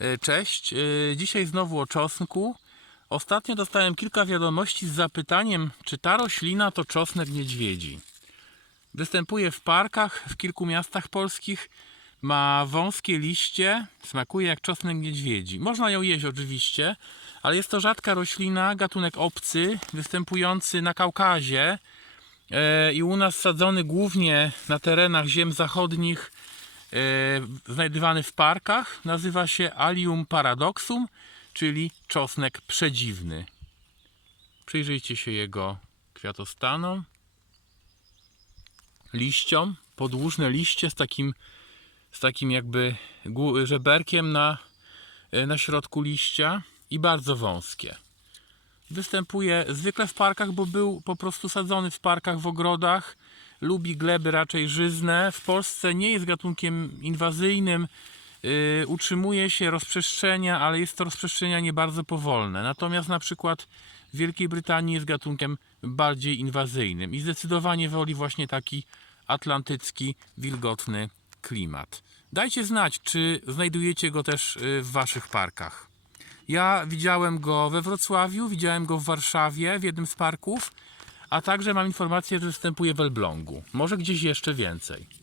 E, Cześć, E, dzisiaj znowu o czosnku. Ostatnio dostałem kilka wiadomości z zapytaniem, czy ta roślina to czosnek niedźwiedzi. Występuje w parkach w kilku miastach polskich, ma wąskie liście, smakuje jak czosnek niedźwiedzi. Można ją jeść oczywiście, ale jest to rzadka roślina, gatunek obcy, występujący na Kaukazie e, i u nas sadzony głównie na terenach ziem zachodnich, znajdywany w parkach. Nazywa się Allium paradoxum, czyli czosnek przedziwny. Przyjrzyjcie się jego kwiatostanom, liściom, podłużne liście z takim, z takim jakby żeberkiem na, e, na środku liścia i bardzo wąskie. Występuje zwykle w parkach, bo był po prostu sadzony w parkach, w ogrodach. Lubi gleby raczej żyzne. W Polsce nie jest gatunkiem inwazyjnym. Yy, utrzymuje się rozprzestrzenia, ale jest to rozprzestrzenianie bardzo powolne. Natomiast na przykład w Wielkiej Brytanii jest gatunkiem bardziej inwazyjnym i zdecydowanie woli właśnie taki atlantycki, wilgotny klimat. Dajcie znać, czy znajdujecie go też yy, w waszych parkach. Ja widziałem go we Wrocławiu, widziałem go w Warszawie, w jednym z parków, a także mam informację, że występuje w Elblągu. Może gdzieś jeszcze więcej.